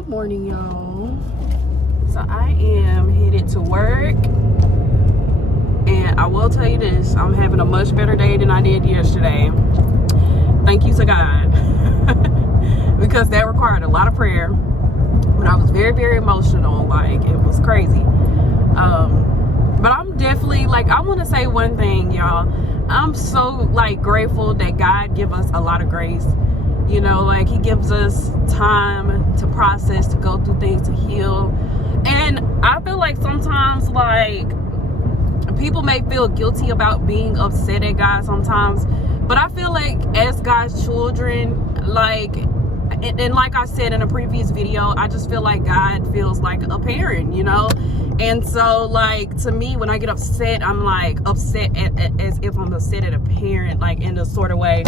Good morning, y'all. So I am headed to work, and I will tell you this, I'm having a much better day than I did yesterday. Thank you to God. Because that required a lot of prayer, but I was very, very emotional. Like, it was crazy. But I'm definitely, like, I want to say one thing, y'all. I'm so, like, grateful that God give us a lot of grace. You know, like, he gives us time to process, to go through things, to heal. And I feel like sometimes, like, people may feel guilty about being upset at God sometimes. But I feel like as God's children, like, and like I said in a previous video, I just feel like God feels like a parent, you know? And so, like, to me, when I get upset, I'm like upset as if I'm upset at a parent, like, in a sort of way.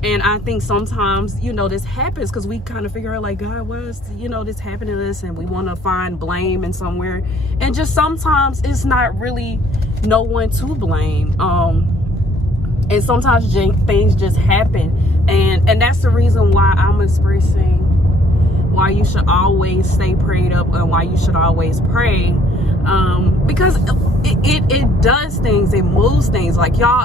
And I think sometimes, you know, this happens because we kind of figure out, like, God, why is, you know, this happening to us? And we want to find blame in somewhere. And just sometimes it's not really no one to blame. And sometimes things just happen. And that's the reason why I'm expressing why you should always stay prayed up and why you should always pray. Because it does things, it moves things. Like, y'all,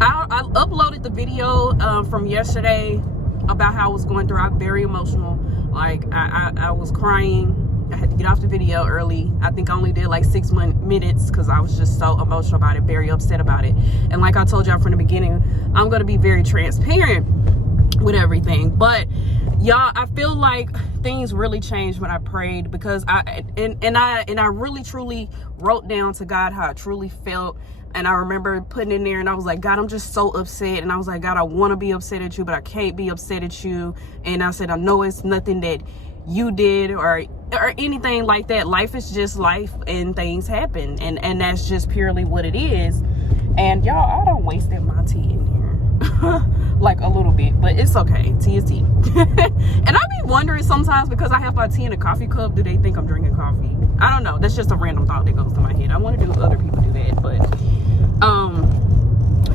I uploaded the video from yesterday about how I was going through. I'm very emotional. Like, I was crying. I had to get off the video early. I think I only did like 6 minutes because I was just so emotional about it, very upset about it. And like I told y'all from the beginning, I'm going to be very transparent with everything. But y'all, I feel like things really changed when I prayed, because I really truly wrote down to God how I truly felt. And I remember putting in there, and I was like, God, I'm just so upset. And I was like, God, I want to be upset at you, but I can't be upset at you. And I said, I know it's nothing that you did or anything like that. Life is just life, and things happen. And that's just purely what it is. And y'all, I don't wasted my tea in here. Like, a little bit, but it's okay. Tea is tea. And I be wondering sometimes, because I have my tea in a coffee cup, do they think I'm drinking coffee? I don't know. That's just a random thought that goes to my head. I want to do other people do that, but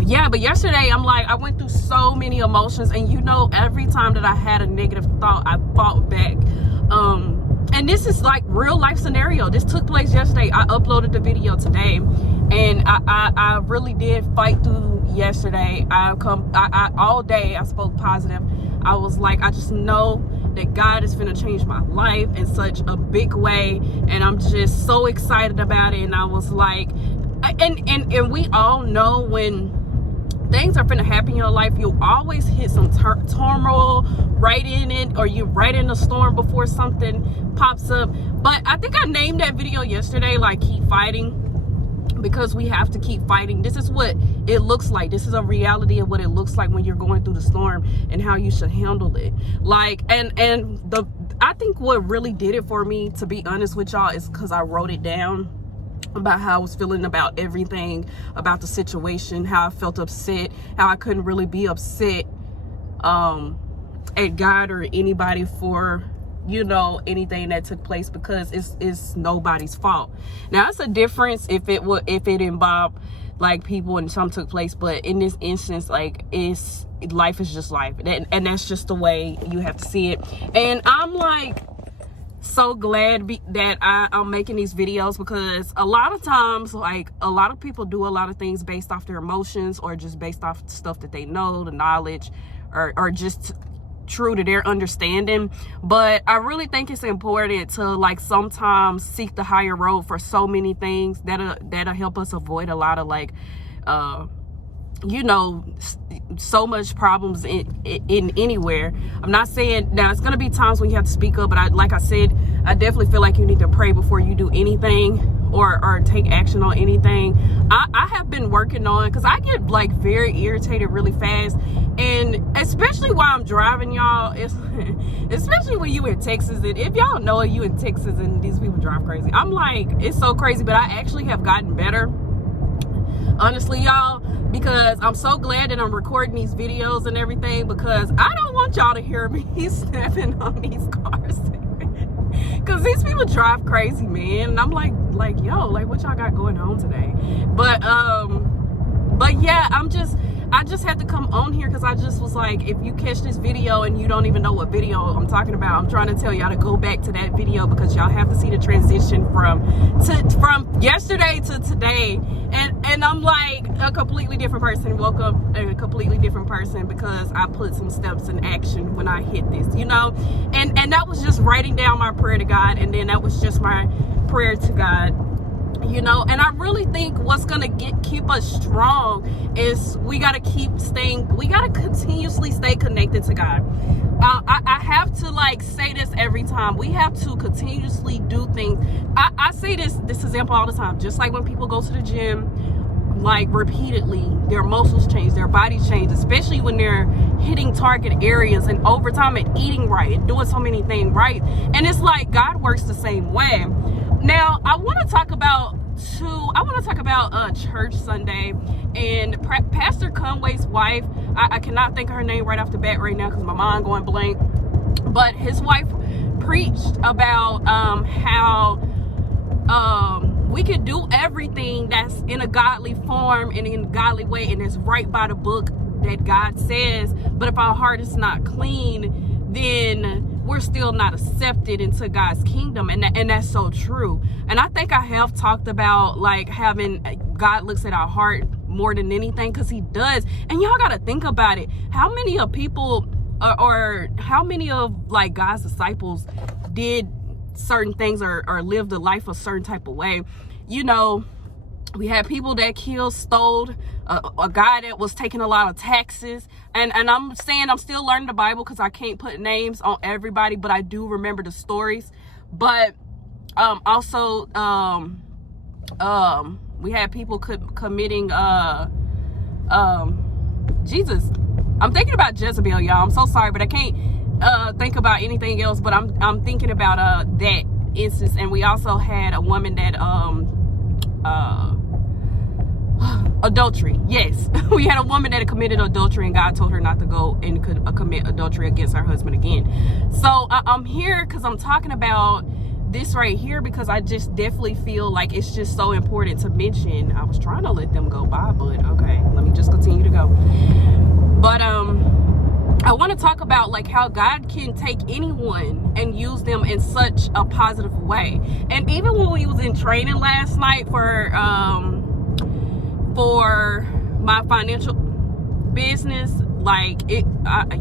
yeah. But yesterday, I'm like, I went through so many emotions, and you know, every time that I had a negative thought, I fought back. And this is like real life scenario. This took place yesterday. I uploaded the video today, and I really did fight through yesterday. All day I spoke positive. I was like, I just know that God is finna change my life in such a big way, and I'm just so excited about it. And I was like, and we all know when things are finna happen in your life, you always hit some turmoil right in it, or you right in the storm before something pops up. But I think I named that video yesterday, like, keep fighting, because we have to keep fighting. This is what it looks like. This is a reality of what it looks like when you're going through the storm, and how you should handle it. Like, I think what really did it for me, to be honest with y'all, is because I wrote it down about how I was feeling about everything, about the situation, how I felt upset, how I couldn't really be upset at God or anybody for, you know, anything that took place, because it's nobody's fault. Now, it's a difference if it involved like people and something took place, but in this instance, like, life is just life, and that's just the way you have to see it. And I'm like so glad that I'm making these videos, because a lot of times, like, a lot of people do a lot of things based off their emotions, or just based off stuff that they know, the knowledge, or just true to their understanding. But I really think it's important to, like, sometimes seek the higher road for so many things that'll help us avoid a lot of, like, you know, so much problems in anywhere. I'm not saying, now it's gonna be times when you have to speak up, but like I said, I definitely feel like you need to pray before you do anything, or take action on anything. I have been working on, because I get, like, very irritated really fast, and especially while I'm driving, y'all. Especially when you in Texas, and if y'all know you in Texas and these people drive crazy, I'm like, it's so crazy. But I actually have gotten better, honestly, y'all, because I'm so glad that I'm recording these videos and everything, because I don't want y'all to hear me snapping on these cars. Because these people drive crazy, man. And I'm like, yo, like, what y'all got going on today? But yeah, I just had to come on here because I just was like, if you catch this video and you don't even know what video I'm talking about, I'm trying to tell y'all to go back to that video because y'all have to see the transition from yesterday to today. And I'm like a completely different person. Woke up a completely different person because I put some steps in action when I hit this, you know. And that was just writing down my prayer to God, and then that was just my prayer to God, you know. And I really think what's gonna keep us strong is we gotta continuously stay connected to God. I have to like say this every time. We have to continuously do things. I say this example all the time. Just like when people go to the gym, like repeatedly, their muscles change, their body change, especially when they're hitting target areas and over time and eating right and doing so many things right. And it's like God works the same way. Now I want to talk about church Sunday, and Pastor Conway's wife, I cannot think of her name right off the bat right now because my mind going blank, but his wife preached about how we can do everything that's in a godly form and in a godly way and is right by the book that God says, but if our heart is not clean, then we're still not accepted into God's kingdom. And that's so true. And I think I have talked about like having God looks at our heart more than anything, because he does. And y'all got to think about it. How many of people or how many of like God's disciples did certain things or lived a life a certain type of way? You know, we had people that killed, stole, a guy that was taking a lot of taxes. And I'm saying I'm still learning the Bible because I can't put names on everybody, but I do remember the stories. But also we had people committing Jesus. I'm thinking about Jezebel, y'all. I'm so sorry, but I can't think about anything else. But I'm thinking about that instance. And we also had a woman that adultery. Yes, we had a woman that had committed adultery, and God told her not to go and commit adultery against her husband again. So I'm here because I'm talking about this right here because I just definitely feel like it's just so important to mention. I was trying to let them go by, but okay, let me just continue to go. But I want to talk about like how God can take anyone and use them in such a positive way. And even when we was in training last night for my financial business, like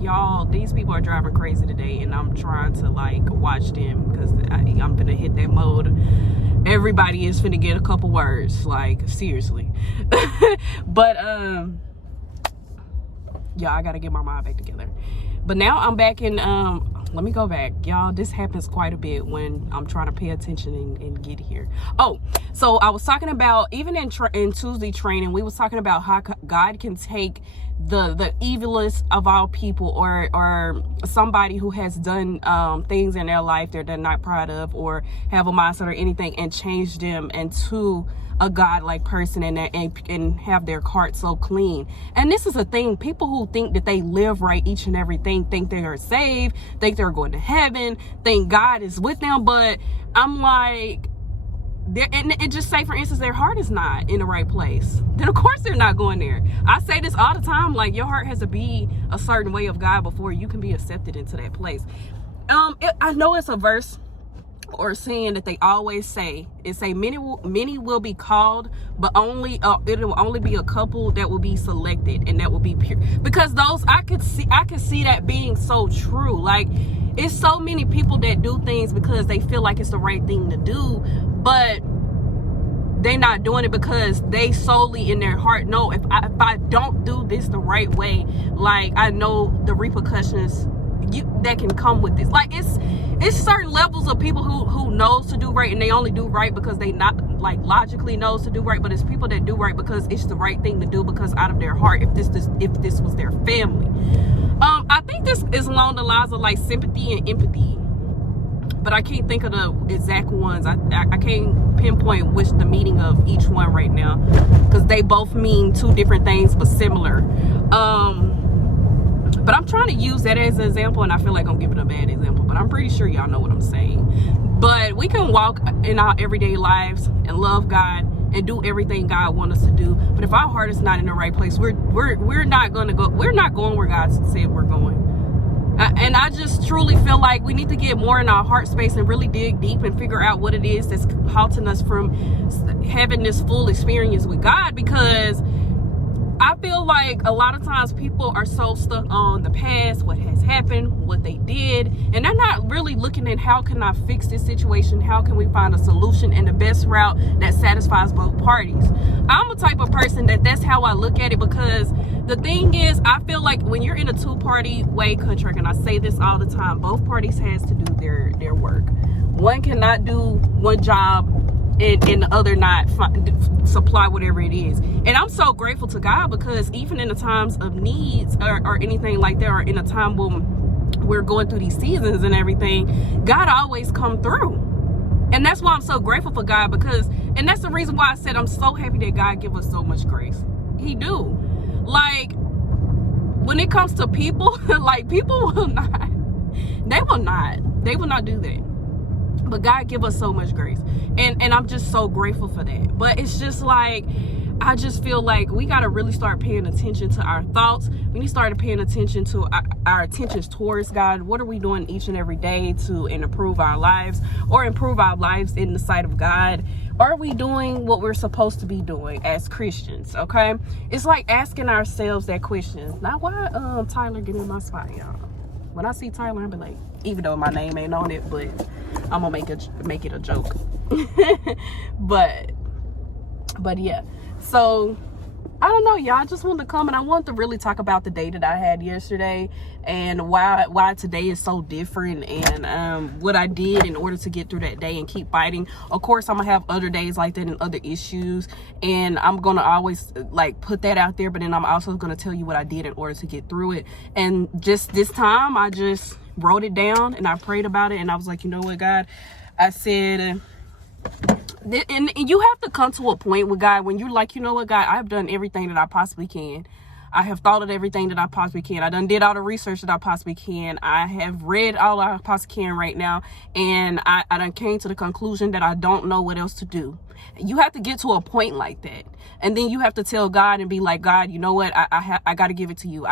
y'all, these people are driving crazy today, and I'm trying to like watch them because I'm gonna hit that mode. Everybody is finna get a couple words, like seriously. But yeah, I gotta get my mind back together. But now I'm back in let me go back, y'all. This happens quite a bit when I'm trying to pay attention and get here. Oh, so I was talking about, even in Tuesday training, we was talking about how God can take the evilest of all people, or somebody who has done things in their life that they're not proud of or have a mindset or anything, and change them into a godlike person and have their heart so clean. And this is a thing, people who think that they live right each and everything, think they are saved, think they're going to heaven, think God is with them. But I'm like, and just say for instance their heart is not in the right place, then of course they're not going there. I say this all the time, like your heart has to be a certain way of God before you can be accepted into that place. I know it's a verse or saying that they always say, many will be called, but only it will only be a couple that will be selected, and that will be pure. Because those, I could see that being so true. Like, it's so many people that do things because they feel like it's the right thing to do, but they not doing it because they solely in their heart know, if I don't do this the right way, like I know the repercussions that can come with this. Like, it's certain levels of people who knows to do right, and they only do right because they not like logically knows to do right, but it's people that do right because it's the right thing to do, because out of their heart, if this was their family. I think this is along the lines of like sympathy and empathy, but I can't think of the exact ones. I can't pinpoint which the meaning of each one right now, because they both mean two different things but similar. But I'm trying to use that as an example, and I feel like I'm giving a bad example, but I'm pretty sure y'all know what I'm saying. But we can walk in our everyday lives and love God and do everything God wants us to do. But if our heart is not in the right place, we're not going where God said we're going. And I just truly feel like we need to get more in our heart space and really dig deep and figure out what it is that's halting us from having this full experience with God, because I feel like a lot of times people are so stuck on the past, what has happened, what they did, and they're not really looking at how can I fix this situation, how can we find a solution and the best route that satisfies both parties. I'm a type of person that's how I look at it, because the thing is, I feel like when you're in a two-party way contract, and I say this all the time, both parties has to do their work. One cannot do one job and the other not supply whatever it is. And I'm so grateful to God, because even in the times of needs or anything like that, or in a time when we're going through these seasons and everything, God always come through. And that's why I'm so grateful for God, and that's the reason why I said I'm so happy that God give us so much grace. He do. Like, when it comes to people, like, people will not do that. But God give us so much grace, and I'm just so grateful for that. But it's just like, I just feel like we got to really start paying attention to our thoughts. We need to start paying attention to our attentions towards God. What are we doing each and every day to improve our lives, or improve our lives in the sight of God? Are we doing what we're supposed to be doing as Christians? Okay, it's like asking ourselves that question. Now, why Tyler get in my spot, y'all? When I see Tyler, I'll be like, even though my name ain't on it, but I'm gonna make it a joke. but yeah, so I don't know, y'all. I just wanted to come, and I wanted to really talk about the day that I had yesterday, and why today is so different, and what I did in order to get through that day and keep fighting. Of course, I'm gonna have other days like that and other issues, and I'm gonna always like put that out there, but then I'm also gonna tell you what I did in order to get through it. And just this time, I just wrote it down and I prayed about it, and I was like, you know what, God, I said, and you have to come to a point with God when you're like, you know what, God, I've done everything that I possibly can. I have thought of everything that I possibly can. I done did all the research that I possibly can. I have read all I possibly can right now, and I done came to the conclusion that I don't know what else to do. You have to get to a point like that, and then you have to tell God and be like, God, you know what, I got to give it to you.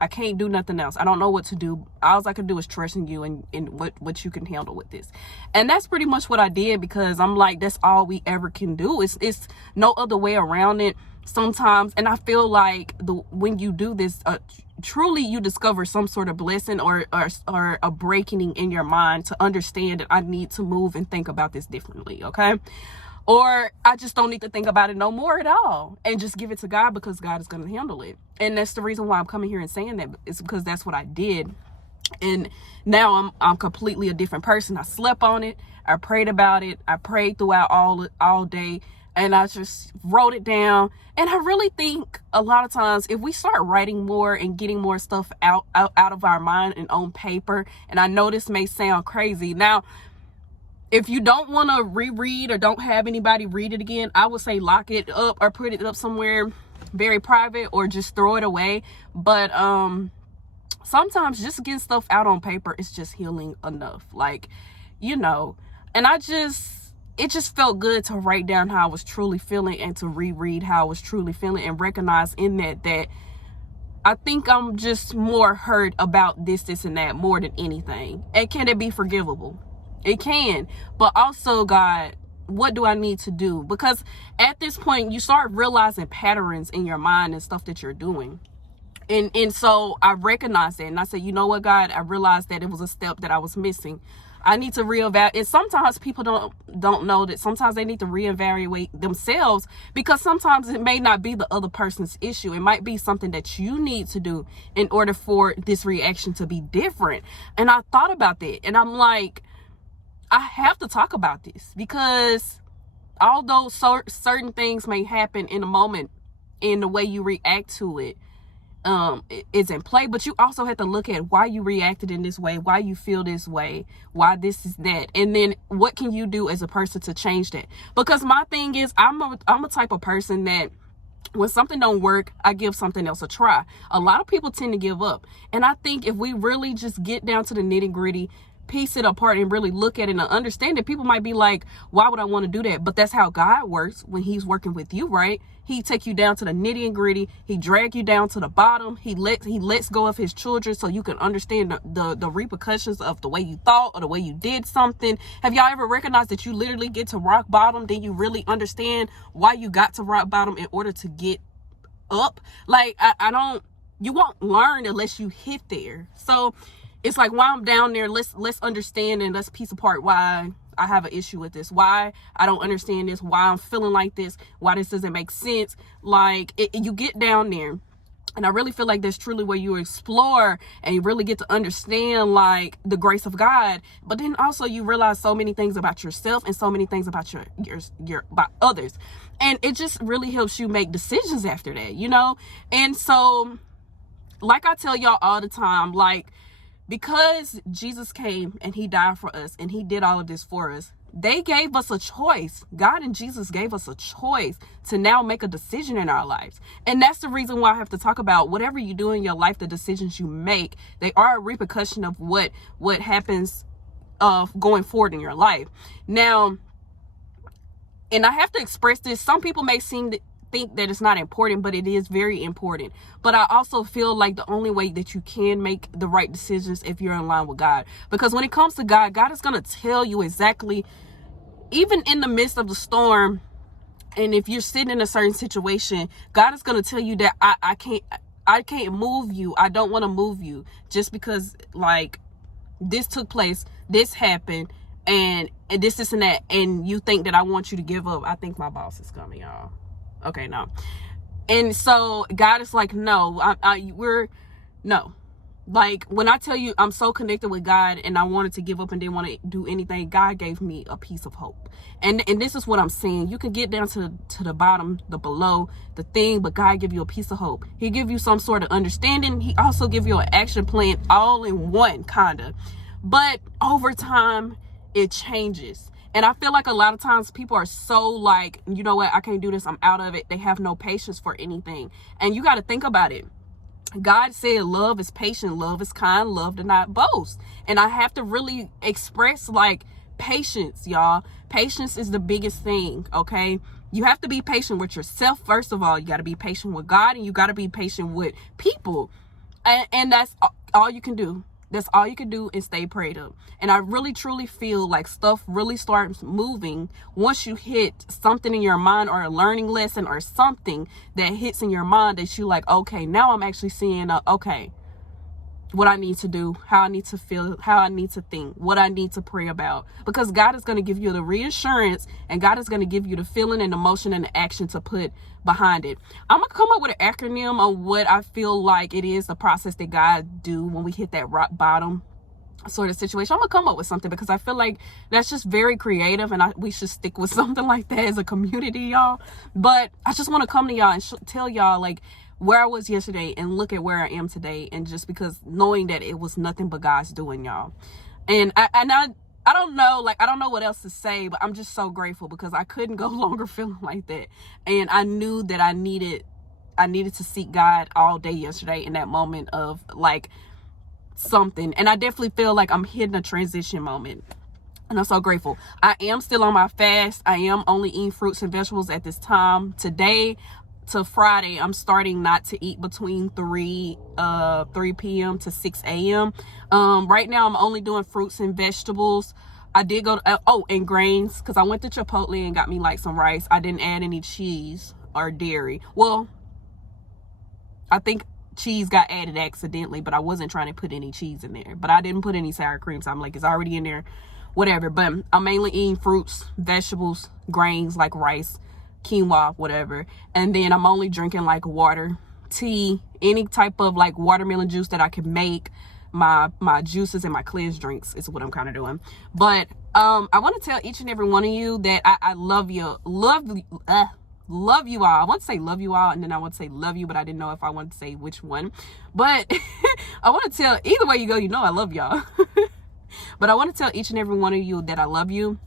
I can't do nothing else. I don't know what to do. All I can do is trust in you and what you can handle with this. And that's pretty much what I did, because I'm like, that's all we ever can do. It's no other way around it sometimes. And I feel like when you do this, truly you discover some sort of blessing or a breaking in your mind to understand that I need to move and think about this differently. Okay. Or I just don't need to think about it no more at all and just give it to God, because God is going to handle it. And that's the reason why I'm coming here and saying that. It's because that's what I did. And now I'm completely a different person. I slept on it. I prayed about it. I prayed throughout all day, and I just wrote it down. And I really think a lot of times if we start writing more and getting more stuff out of our mind and on paper, and I know this may sound crazy. Now, if you don't want to reread or don't have anybody read it again, I would say lock it up or put it up somewhere very private, or just throw it away. But sometimes just getting stuff out on paper is just healing enough. Like, you know, and it just felt good to write down how I was truly feeling, and to reread how I was truly feeling, and recognize in that I think I'm just more hurt about this and that more than anything. And can it be forgivable? It can. But also, God, what do I need to do? Because at this point, you start realizing patterns in your mind and stuff that you're doing. And so I recognized that, and I said, you know what, God, I realized that it was a step that I was missing. I need to reevaluate. And sometimes people don't know that sometimes they need to reevaluate themselves, because sometimes it may not be the other person's issue. It might be something that you need to do in order for this reaction to be different. And I thought about that, and I'm like, I have to talk about this, because although certain things may happen in a moment, in the way you react to it is in play, but you also have to look at why you reacted in this way, why you feel this way, why this is that, and then what can you do as a person to change that? Because my thing is, I'm a type of person that when something don't work, I give something else a try. A lot of people tend to give up, and I think if we really just get down to the nitty-gritty, piece it apart and really look at it and understand it, people might be like, why would I want to do that? But that's how God works when he's working with you, right? He take you down to the nitty and gritty. He drag you down to the bottom. He lets go of his children so you can understand the repercussions of the way you thought or the way you did something. Have y'all ever recognized that you literally get to rock bottom, then you really understand why you got to rock bottom in order to get up? Like, you won't learn unless you hit there. So it's like, while I'm down there, let's understand and let's piece apart why I have an issue with this, why I don't understand this, why I'm feeling like this, why this doesn't make sense. Like, you get down there, and I really feel like that's truly where you explore and you really get to understand like the grace of God. But then also you realize so many things about yourself and so many things about your about others, and it just really helps you make decisions after that, you know. And so, like I tell y'all all the time, like, because Jesus came and he died for us and he did all of this for us, they gave us a choice. God and Jesus gave us a choice to now make a decision in our lives. And that's the reason why I have to talk about whatever you do in your life, the decisions you make, they are a repercussion of what happens going forward in your life. Now, and I have to express this, some people may think that it's not important, but it is very important. But I also feel like the only way that you can make the right decisions if you're in line with God, because when it comes to God, God is going to tell you exactly, even in the midst of the storm, and if you're sitting in a certain situation, God is going to tell you that I can't move you. I don't want to move you just because like this took place, this happened, and this and that, and you think that I want you to give up. I think my boss is coming, y'all. Okay, no. And so God is like, no, no. Like, when I tell you I'm so connected with God and I wanted to give up and didn't want to do anything, God gave me a piece of hope. And this is what I'm saying. You can get down to the bottom, the below, the thing, but God give you a piece of hope. He give you some sort of understanding. He also give you an action plan all in one, kind of. But over time, it changes. And I feel like a lot of times people are so like, you know what, I can't do this, I'm out of it. They have no patience for anything. And you got to think about it. God said love is patient, love is kind, love does not boast. And I have to really express like patience, y'all. Patience is the biggest thing, okay? You have to be patient with yourself. First of all, you got to be patient with God, and you got to be patient with people. And that's all you can do. That's all you can do is stay prayed up. And I really truly feel like stuff really starts moving once you hit something in your mind, or a learning lesson or something that hits in your mind that you like, okay, now I'm actually seeing, okay, what I need to do, how I need to feel, how I need to think, what I need to pray about. Because God is going to give you the reassurance, and God is going to give you the feeling and emotion and the action to put behind it. I'm going to come up with an acronym on what I feel like it is, the process that God do when we hit that rock bottom sort of situation. I'm going to come up with something because I feel like that's just very creative, and we should stick with something like that as a community, y'all. But I just want to come to y'all and tell y'all like where I was yesterday and look at where I am today, and just because knowing that it was nothing but God's doing, y'all. And I don't know, like, I don't know what else to say, but I'm just so grateful because I couldn't go longer feeling like that. And I knew that I needed to seek God all day yesterday in that moment of like something. And I definitely feel like I'm hitting a transition moment. And I'm so grateful. I am still on my fast. I am only eating fruits and vegetables at this time. Today to Friday, I'm starting not to eat between 3 p.m. to 6 a.m. Right now, I'm only doing fruits and vegetables. I did go to, and grains, because I went to Chipotle and got me like some rice. I didn't add any cheese or dairy. Well, I think cheese got added accidentally, but I wasn't trying to put any cheese in there. But I didn't put any sour cream, so I'm like, it's already in there, whatever. But I'm mainly eating fruits, vegetables, grains like rice, quinoa, whatever. And then I'm only drinking like water, tea, any type of like watermelon juice that I can make. My juices and my cleanse drinks is what I'm kind of doing. But I want to tell each and every one of you that I love you. Love you all. I want to say love you all, and then I want to say love you, but I didn't know if I wanted to say which one. But I want to tell, either way you go, you know I love y'all. But I want to tell each and every one of you that I love you.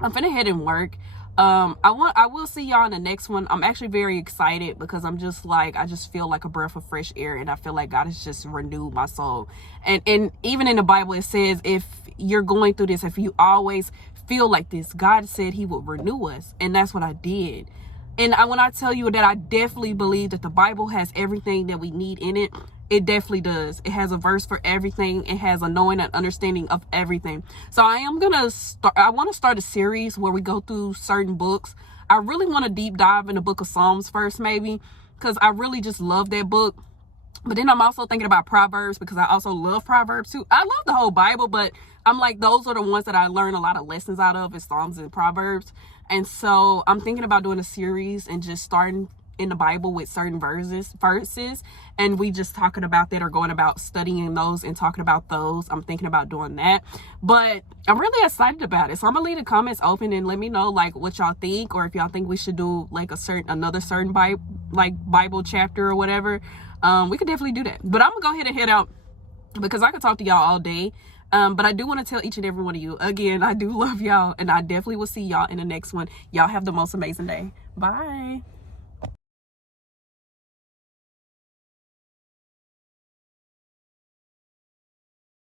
I'm finna head and work. I will see y'all in the next one. I'm actually very excited because I'm just like, I just feel like a breath of fresh air, and I feel like God has just renewed my soul. And even in the Bible, it says, if you're going through this, if you always feel like this, God said he would renew us. And that's what I did. And when I tell you that I definitely believe that the Bible has everything that we need in it, it definitely does. It has a verse for everything. It has a knowing and understanding of everything. So I want to start a series where we go through certain books. I really want to deep dive in the book of Psalms first, maybe, because I really just love that book. But then I'm also thinking about Proverbs, because I also love Proverbs too. I love the whole Bible, but I'm like, those are the ones that I learn a lot of lessons out of, is Psalms and Proverbs. And so I'm thinking about doing a series and just starting in the Bible with certain verses, and we just talking about that, or going about studying those and talking about those. I'm thinking about doing that, but I'm really excited about it. So I'm gonna leave the comments open and let me know like what y'all think, or if y'all think we should do like another certain Bible chapter or whatever. We could definitely do that. But I'm gonna go ahead and head out, because I could talk to y'all all day. But I do want to tell each and every one of you, again, I do love y'all, and I definitely will see y'all in the next one. Y'all have the most amazing day. Bye.